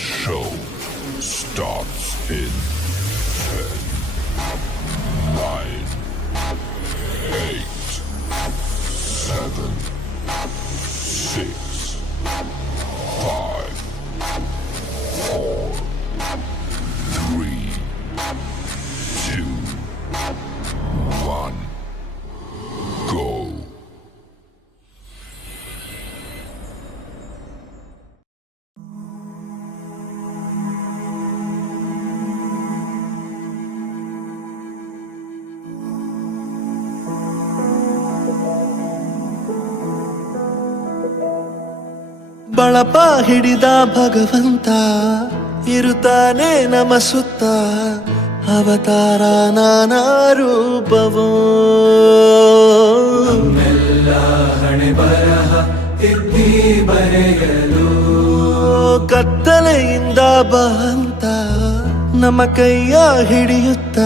show starts in 10, 9, 8, 7, 6, 5, 4, 3, 2, 1, go. ಬಳಪ ಹಿಡಿದ ಭಗವಂತ ಇರುತ್ತಾನೆ ನಮ ಸುತ್ತ ಅವತಾರ ನಾನಾ ರೂಪವೋ ಎಲ್ಲ ಹಣೆ ಬರಹ ತಿದ್ದಿ ಬರೆಯಲು ಕತ್ತಲೆಯಿಂದ ಬಂತ ನಮ್ಮ ಕೈಯ ಹಿಡಿಯುತ್ತ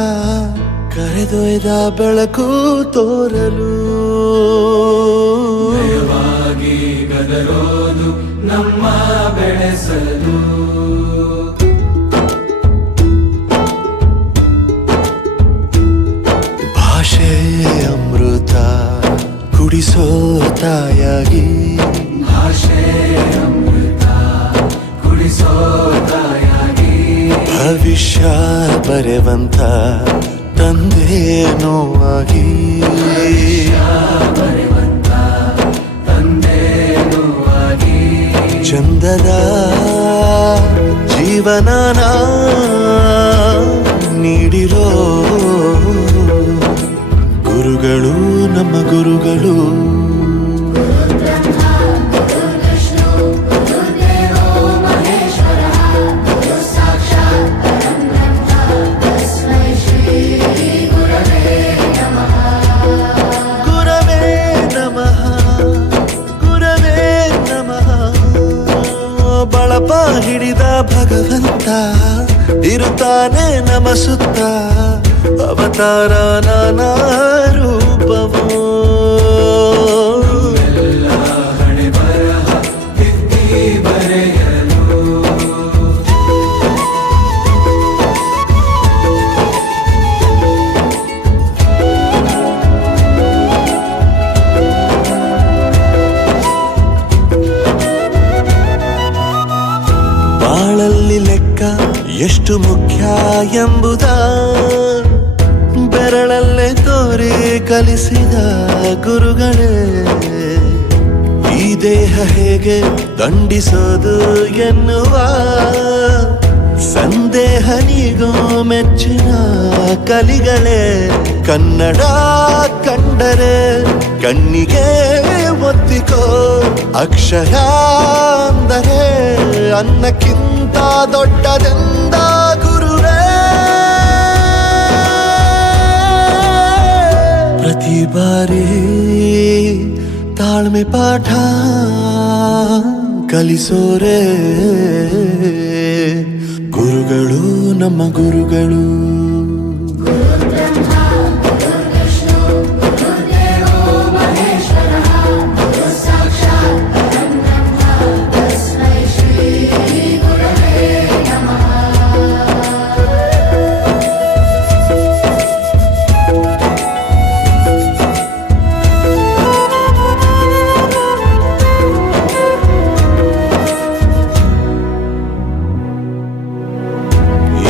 ಕರೆದೊಯ್ದ ಬೆಳಕು ತೋರಲು ಭಯವಾಗಿ ಗದರೋದು ನಮ್ಮ ಬೆಳೆಸಲು ಭಾಷೆ ಅಮೃತ ಕುಡಿಸೋ ತಾಯಾಗಿ ಭಾಷೆ ಅಮೃತ ಕುಡಿಸೋ ತಾಯಾಗಿ ಭವಿಷ್ಯ ಬರೆವಂತ ತಂದೇನೋ ಆಗಿ ಬರೆವಂತ ತಂದೇನೂ ಆಗಿ ಚಂದದ ಜೀವನನ ನೀಡಿರೋ ಗುರುಗಳು ನಮ್ಮ ಗುರುಗಳು ಬಳಪ ಹಿಡಿದ ಭಗವಂತ ಇರುತ್ತಾನೆ ನಮ ಸುತ್ತ ಅವತಾರ ನಾನಾ ರೂಪವೋ ಎಲ್ಲ ಹಣೆ ಬರಹ ತಿದ್ದಿ ಬರೆಯಲು ಬಾಳಲ್ಲಿ ಲೆಕ್ಕ ಎಷ್ಟು ಮುಖ್ಯ ಎಂಬುದ ಬೆರಳಲ್ಲೇ ತೋರಿ ಕಲಿಸಿದ ಗುರುಗಳೇ ಈ ದೇಹ ಹೇಗೆ ದಂಡಿಸೋದು ಎನ್ನುವ ಸಂದೇಹ ನೀಗೋ ಮೆಚ್ಚಿನ ಕಲಿಗಳೇ ಕನ್ನಡ ಕಂಡರೆ ಕಣ್ಣಿಗೆ ಒತ್ತಿಕೋ ಅಕ್ಷರ ಅಂದರೆ ಅನ್ನಕ್ಕಿಂತ ದೊಡ್ಡದೆಂದ ಗುರುವೇ ಪ್ರತಿ ಬಾರಿ ತಾಳ್ಮೆ ಪಾಠ ಕಲಿಸೋರೆ ಗುರುಗಳು ನಮ್ಮ ಗುರುಗಳು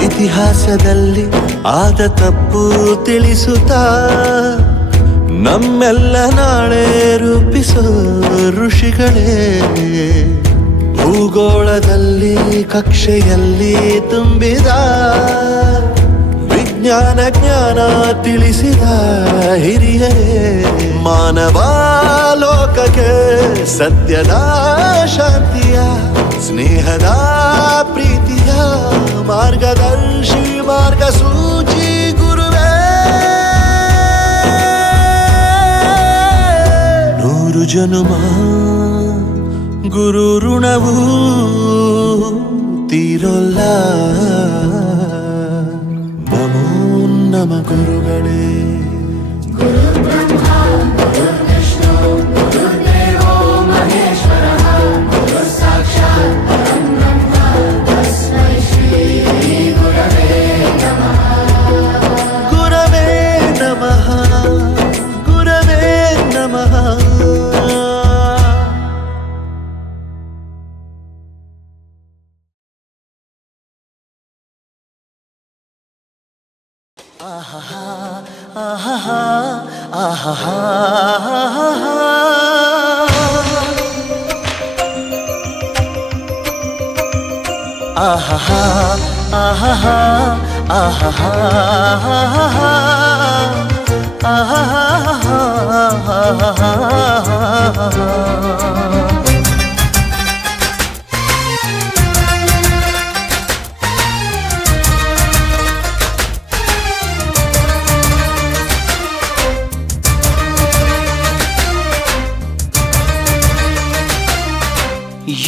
ಇತಿಹಾಸದಲ್ಲಿ ಆದ ತಪ್ಪು ತಿಳಿಸುತ್ತಾ ನಮ್ಮೆಲ್ಲ ನಾಳೆ ರೂಪಿಸೋ ಋಷಿಗಳೇ ಭೂಗೋಳದಲ್ಲಿ ಕಕ್ಷೆಯಲ್ಲಿ ತುಂಬಿದ ವಿಜ್ಞಾನ ಜ್ಞಾನ ತಿಳಿಸಿದ ಹಿರಿಯರೇ ಮಾನವ ಲೋಕಕ್ಕೆ ಸತ್ಯದ ಶಾಂತಿಯ ಸ್ನೇಹದ ಪ್ರೀತಿಯ ಮಾರ್ಗದರ್ಶಿ ಮಾರ್ಗಸೂಚಿ ಗುರುವೇ ನೂರು ಜನುಮ ಗುರು ಋಣವು ತೀರೋಲ್ಲ ನಮೋ ನಮ ಗುರುಗಳೇ ಮಹೇಶ್ವರ ಸಾಕ್ಷಾತ್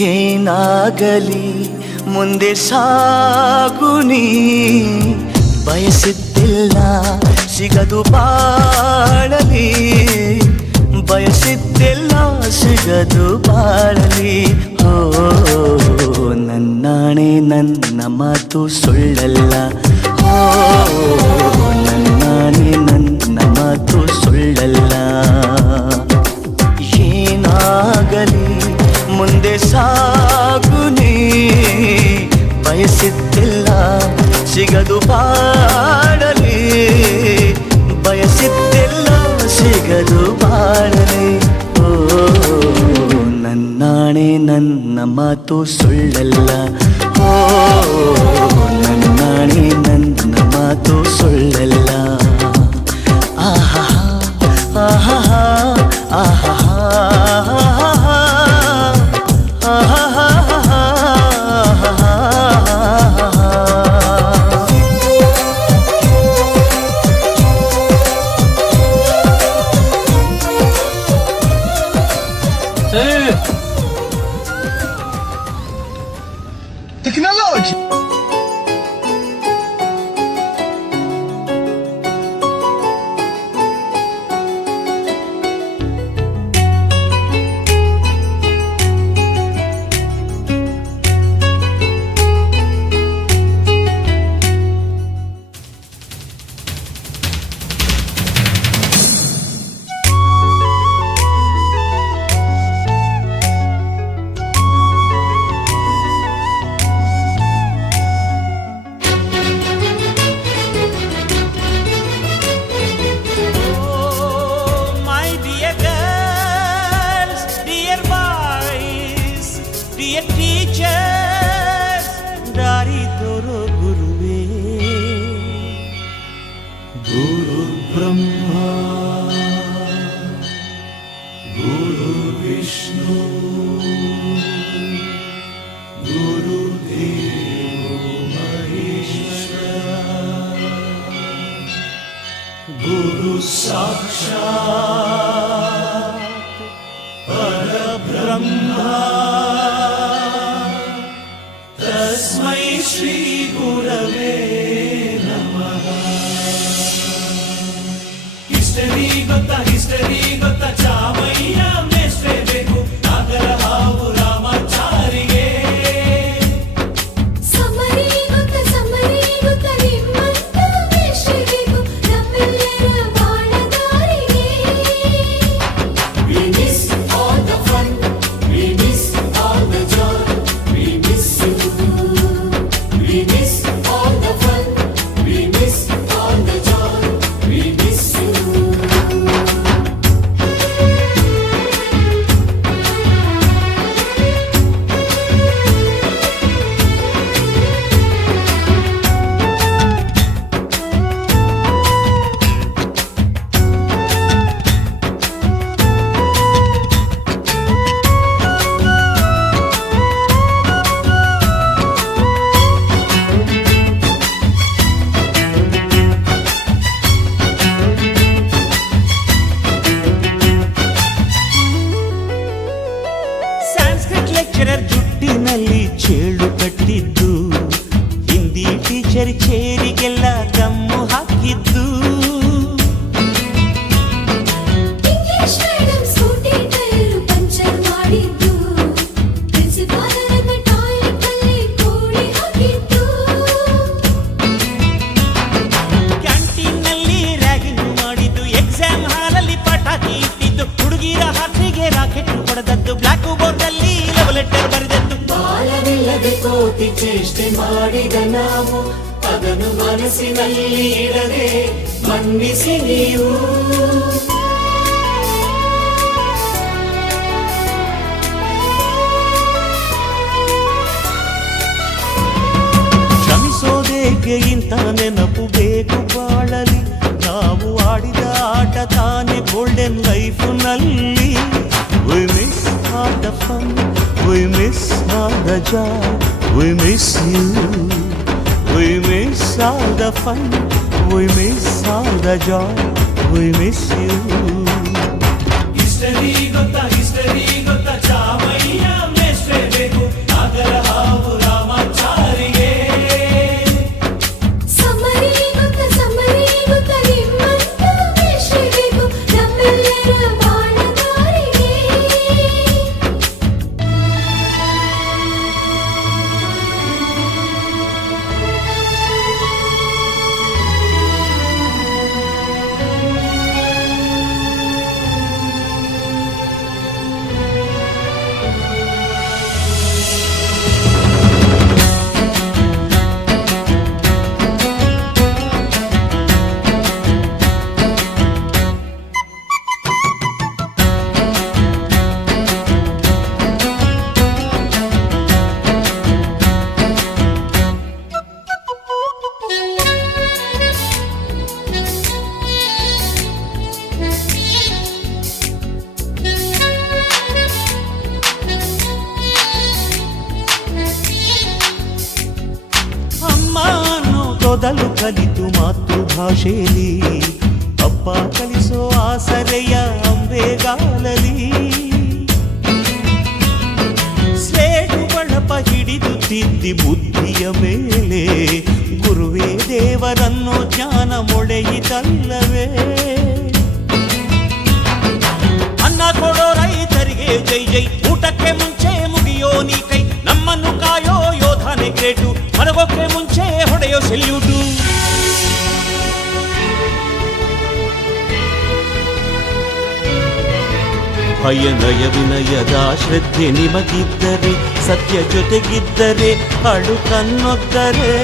ಏನಾಗಲಿ ಮುಂದೆ ಸಾಗುನಿ ಬಯಸಿದ್ದಿಲ್ಲ ಸಿಗದು ಬಾಳಲಿ ಬಯಸಿದ್ದಿಲ್ಲ ಸಿಗದು ಬಾಳಲಿ ಓ ನನ್ನಾಣೆ ನನ್ನ ಮಾತು ಸುಳ್ಳಲ್ಲ ಓ ನನ್ನಾಣೆ ನನ್ನ ಮಾತು ಸುಳ್ಳಲ್ಲ ಏನಾಗಲಿ ಮುಂದೆ ಸಾಗುನಿ ಬಯಸಿದ್ದಿಲ್ಲ ಸಿಗದು ಬಾಳಲಿ ಬಯಸಿದ್ದಿಲ್ಲ ಸಿಗದು ಬಾಳಲಿ ಓ ನನ್ನಾಣೆ ನನ್ನ ಮಾತು ಸುಳ್ಳಲ್ಲ ಓ ನನ್ನಾಣೆ ನನ್ನ ಮಾತು ಸುಳ್ಳಲ್ಲ ಆಹಾ ಆಹಾ ಆಹಾ Tecnologia! ದಾರಿ ತೋರೋ ಗುರುವೇ ಗುರು ಬ್ರಹ್ಮ ಗುರು ವಿಷ್ಣು ಗುರು ದೇವೋ ಮಹೇಶ್ವರ ಗುರು ಸಾಕ್ಷಾತ್ ಪರಬ್ರಹ್ಮ ತಸ್ಮೈ ಶ್ರೀ ಗುರವೇ ನಮಃ. ಹಿಸ್ಟರಿ ಗೊತ್ತಾ ಚಾಮಯ್ಯ ಮೇಷ್ಟ್ರೇ ಬೇಕು ನಾಗರ ಹಾವು ರಾಮಾಚಾರಿಗೆ. ಸಮರಿ ಗೊತ್ತ ನಿಮ್ಮಂತ ಮೇಷ್ಟ್ರೇ ಬೇಕು ನಮ್ಮೆಲ್ಲರ ಬಾಳದಾರಿಗೆ. We miss all the fun, we miss all the joy, we miss you. We miss all the fun, we miss all the joy, we miss you. Sanskrit lecturer ಜುಟ್ಟಿನಲ್ಲಿ ಚೇಳು ಕಟ್ಟಿದ್ದು ಹಿಂದಿ ಟೀಚರ್ ಚೇರಿಗೆಲ್ಲ ಗಮ್ಮು ಹಾಕಿದ್ದು English madam Scooty tyre puncture ಮಾಡಿದ್ದು ಪ್ರಿನ್ಸಿಪಾಲರನ್ನ toilet ಅಲ್ಲಿ ಕೋಳಿ ಹಾಕಿದ್ದು ಕ್ಯಾಂಟೀನ್ನಲ್ಲಿ ರ್ಯಾಗಿಂಗ್ ಮಾಡಿದ್ದು ಎಕ್ಸಾಮ್ ಹಾಲಲ್ಲಿ ಪಟಾಕಿ ಇಟ್ಟಿದ್ದು ಹುಡುಗಿರ ಹಾಸಿಗೆ ರಾಕೆಟ್ ಹೊಡೆದದ್ದು ಬ್ಲಾಕ್ ಬೋರ್ಡ್ ಅಲ್ಲಿ ಲವ್ ಲೆಟರ್ ಬರೆದದ್ದು ಬಾಲವಿಲ್ಲದೆ ಕೋಟಿ ಚೇಷ್ಟೆ ಮಾಡಿದ ನಾವು ಅದನ್ನು ಮನಸ್ಸಿನಲ್ಲಿ ಇಡದೆ ಮನ್ನಿಸಿ ನೀವು ಕ್ಷಮಿಸೋದೇಕೆ ಇಂಥ ನೆನಪು ಬೇಕು ಬಾಳಲಿ ನಾವು ಆಡಿದ ಆಟ ತಾನೇ golden ಲೈಫ್ನಲ್ಲಿ We miss all the fun, we miss all the joy, we miss you. We miss all the fun, we miss all the joy, we miss you. History ಗೊತ್ತಾ ಚಾಮಯ್ಯ ಮೇಷ್ಟ್ರೇ ಬೇಕು ನಾಗರ ಹಾವು ರಾಮಾಚಾರಿಗೆ ಸಮರಿ ಗೊತ್ತ ನಿಮ್ಮಂತ ಬೇಕು ನಮ್ಮೆಲ್ಲರ ಬಾಳಗಾರಿಗೆ ಮೊದಲು ಕಲಿತು ಮಾತೃಭಾಷೆಯಲ್ಲಿ ಅಪ್ಪ ಕಲಿಸೋ ಆಸರೆಯ ಅಂಬೆಗಾಲಲಿ ಸ್ಲೇಟು ಬಳಪ ಹಿಡಿದು ತಿದ್ದಿ ಬುದ್ಧಿಯ ಮೇಲೆ ಗುರುವೇ ದೇವರನ್ನು ಜ್ಞಾನ ಮೊಳೆಯಿತಲ್ಲವೇ ಅನ್ನ ಕೊಡೋ ರೈತರಿಗೆ ಜೈ ಜೈ ಊಟಕ್ಕೆ ಮುಂಚೆ ಮುಗಿಯೋ ನೀ ಕೈ ನಮ್ಮನ್ನು ಕಾಯೋ ಯೋಧನೆ ಗ್ರೇಟು ಮಲಗೋಕ್ಕೆ ಮುಂಚೆ ಹೊಡೆಯೋ ಸೆಲ್ಯೂಟು ಭಯ ನಯ ವಿನಯದ ಶ್ರದ್ಧೆ ನಿಮಗಿದ್ದರೆ ಸತ್ಯ ಜೊತೆಗಿದ್ದರೆ ಅಡುಕನ್ನೊದ್ದರೆ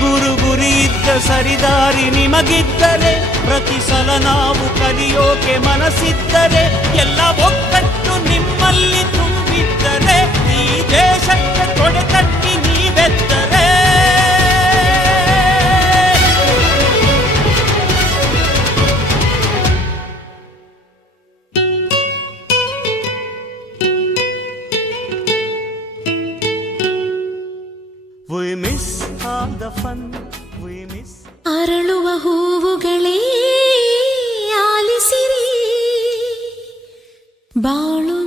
ಗುರು ಗುರಿ ಇದ್ದ ಸರಿದಾರಿ ನಿಮಗಿದ್ದರೆ ಪ್ರತಿ ಸಲ ನಾವು ಕಲಿಯೋಕೆ ಮನಸ್ಸಿದ್ದರೆ ಎಲ್ಲ ಒಕ್ಕಟ್ಟು ನಿಮ್ಮಲ್ಲಿ ತುಂಬಿದ್ದರೆ ಈ ದೇಶಕ್ಕೆ ತೊಡೆ ತಟ್ಟಿ ನೀವೆದ್ದರೆ We miss all the fun, we miss ಅರಳುವ ಹೂವುಗಳೇ ಆಲಿಸಿರಿ ಬಾಳು